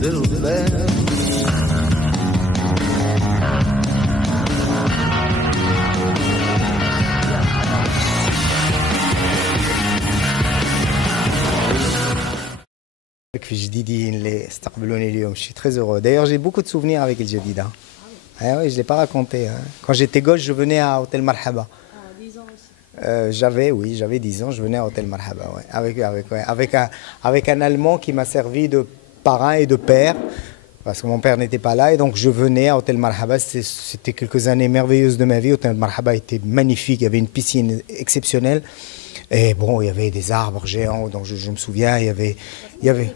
little bell. في جديدين اللي استقبلوني اليوم, je suis très heureux. D'ailleurs, j'ai beaucoup de souvenirs avec El Jadida. Ah oui, je ne l'ai pas raconté. Hein. Quand j'étais gosse, je venais à Hôtel Marhaba. 10 ans aussi. J'avais 10 ans, je venais à Hôtel Marhaba. Ouais. Avec un Allemand qui m'a servi de parrain et de père, parce que mon père n'était pas là. Et donc, je venais à Hôtel Marhaba. C'était quelques années merveilleuses de ma vie. Hôtel Marhaba était magnifique. Il y avait une piscine exceptionnelle. Et bon, il y avait des arbres géants. Donc, je me souviens, il y avait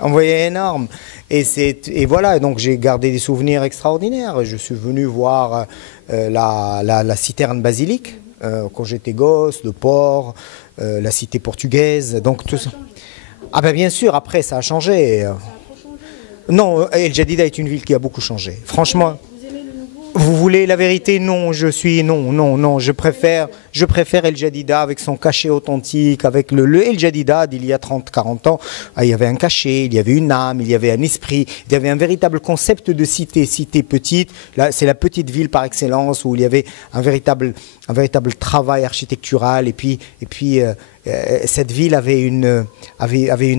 on voyait énorme. Et voilà, donc j'ai gardé des souvenirs extraordinaires. Je suis venu voir la citerne basilique quand j'étais gosse, le port, la cité portugaise. Donc tout ça. Ah ben bien sûr, après ça a changé. Ça a trop changé. Non, El Jadida est une ville qui a beaucoup changé. Franchement. Vous aimez le nouveau? Vous voulez la vérité? Non, non. Je préfère El Jadida avec son cachet authentique, avec le El Jadida d'il y a 30-40 ans. Ah, il y avait un cachet, il y avait une âme, il y avait un esprit, il y avait un véritable concept de cité petite. Là, c'est la petite ville par excellence où il y avait un véritable travail architectural. Et puis cette ville avait une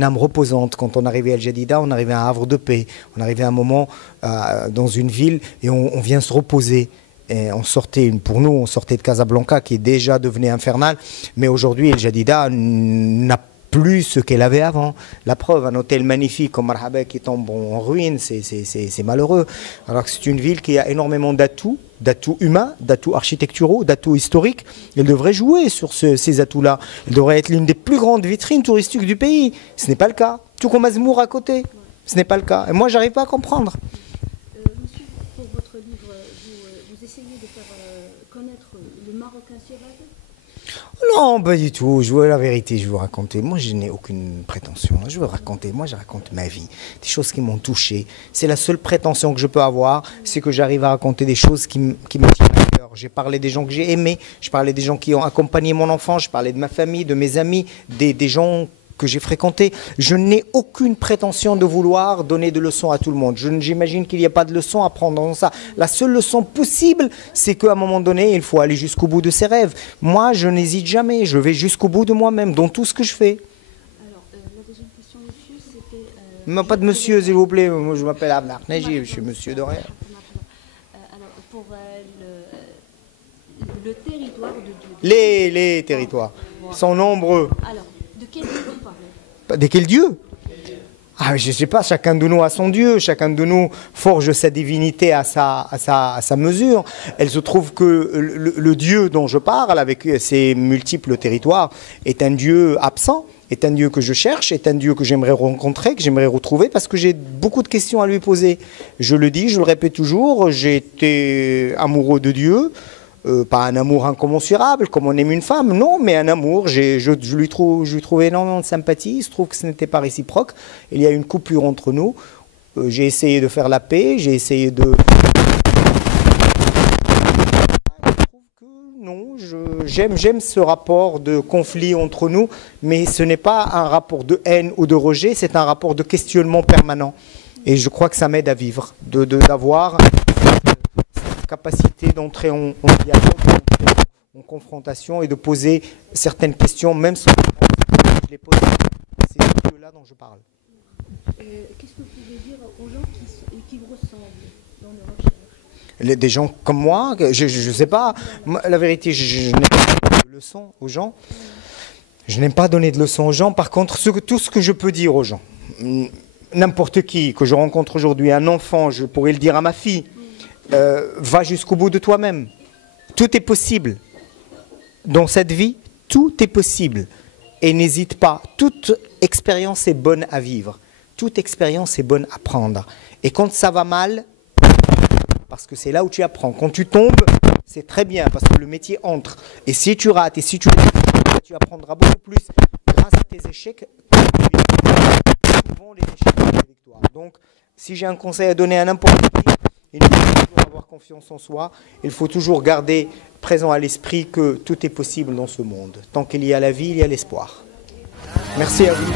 âme reposante. Quand on arrivait à El Jadida, on arrivait à un havre de paix. On arrivait à un moment dans une ville et on vient se reposer. Et on sortait de Casablanca qui est déjà devenue infernale. Mais aujourd'hui, El Jadida n'a plus ce qu'elle avait avant. La preuve, un hôtel magnifique comme Marhaba qui tombe en ruine, c'est malheureux. Alors que c'est une ville qui a énormément d'atouts humains, d'atouts architecturaux, d'atouts historiques. Elle devrait jouer sur ces atouts-là. Elle devrait être l'une des plus grandes vitrines touristiques du pays. Ce n'est pas le cas. Tout comme Azmour à côté. Ce n'est pas le cas. Et moi, j'arrive pas à comprendre. Monsieur, pour votre livre, vous essayez de faire connaître le Marocain sur radio? Non, pas du tout. Je veux la vérité, je veux raconter. Moi, je n'ai aucune prétention. Je veux raconter. Moi, je raconte ma vie. Des choses qui m'ont touché. C'est la seule prétention que je peux avoir, c'est que j'arrive à raconter des choses qui me tiennent à cœur. J'ai parlé des gens que j'ai aimés. Je parlais des gens qui ont accompagné mon enfant. Je parlais de ma famille, de mes amis, des gens que j'ai fréquentés. Je n'ai aucune prétention de vouloir donner de leçons à tout le monde. J'imagine qu'il n'y a pas de leçons à prendre dans ça. La seule leçon possible, c'est qu'à un moment donné, il faut aller jusqu'au bout de ses rêves. Moi, je n'hésite jamais. Je vais jusqu'au bout de moi-même, dans tout ce que je fais. Alors, la deuxième question, monsieur, c'était... Mais pas de monsieur, s'il vous plaît. Moi, je m'appelle Abnar Najib, je suis monsieur de rien. Alors, pour le territoire de Dieu... Les territoires sont nombreux. Alors, de quel Dieu vous parlez? De quel Dieu? Ah, je ne sais pas, chacun de nous a son Dieu, chacun de nous forge sa divinité à sa mesure. Elle se trouve que le Dieu dont je parle, avec ses multiples territoires, est un Dieu absent, est un Dieu que je cherche, est un Dieu que j'aimerais rencontrer, que j'aimerais retrouver, parce que j'ai beaucoup de questions à lui poser. Je le dis, je le répète toujours, j'ai été amoureux de Dieu. Pas un amour incommensurable, comme on aime une femme, non, mais un amour, je lui trouve énormément de sympathie, il se trouve que ce n'était pas réciproque, il y a une coupure entre nous, j'ai essayé de faire la paix, j'ai essayé de... Je trouve que non, j'aime ce rapport de conflit entre nous, mais ce n'est pas un rapport de haine ou de rejet, c'est un rapport de questionnement permanent, et je crois que ça m'aide à vivre, d'avoir... capacité d'entrer en dialogue, d'entrer en confrontation et de poser certaines questions, même sans je les pose. C'est ce Dieu-là dont je parle. Qu'est-ce que vous pouvez dire aux gens qui vous ressemblent dans leur recherche? Des gens comme moi, je ne sais pas. La vérité, je n'aime pas donner de leçons aux gens. Je n'aime pas donner de leçons aux gens. Par contre, tout ce que je peux dire aux gens, n'importe qui que je rencontre aujourd'hui, un enfant, je pourrais le dire à ma fille, va jusqu'au bout de toi-même. Tout est possible. Dans cette vie, tout est possible. Et n'hésite pas. Toute expérience est bonne à vivre. Toute expérience est bonne à prendre. Et quand ça va mal, parce que c'est là où tu apprends. Quand tu tombes, c'est très bien parce que le métier entre. Et si tu rates et si tu apprendras beaucoup plus grâce à tes échecs. Souvent, les échecs sont des victoires. Donc, si j'ai un conseil à donner à n'importe qui, il faut toujours avoir confiance en soi. Il faut toujours garder présent à l'esprit que tout est possible dans ce monde. Tant qu'il y a la vie, il y a l'espoir. Merci à vous.